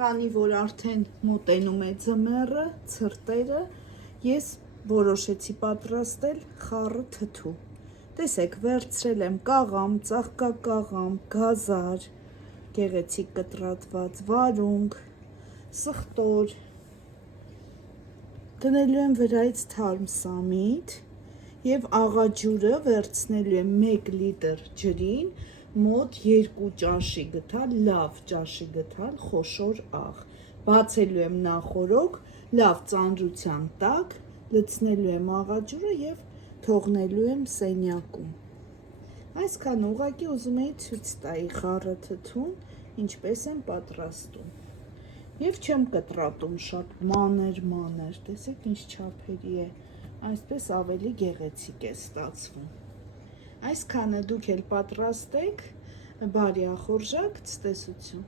Քանի որ արդեն մոտենում է ձմեռը, ցրտերը, ես որոշեցի պատրաստել խառը թթու։ Տեսեք, վերցրել եմ կաղամ, ծաղկակաղամ, գազար, գեղեցիկ կտրատված վարունգ, սխտոր, դնելու եմ վրայից թարմ սամիտ և աղաջուրը վերցնելու եմ 1 լիտր ջրին, մոտ 2 ճաշի գթալ, լավ ճաշի գթալ խոշոր աղ, բացելու եմ նախօրոք, լավ ծանրության տակ, լցնելու եմ աղաջուրը և թողնելու եմ սենյակում։ Այսքան ուղղակի ուզում էի ցույց տայի խառը թթուն, ինչպես եմ պատրաստում։ Եվ չեմ կտրատում շատ մանր, տեսեք ինչ չափերի է, այսպես ավելի գեղեցիկ է ստացվում։ Այսքանը դուք էլ պատրաստեք, բարի ախորժակ, ցտեսություն։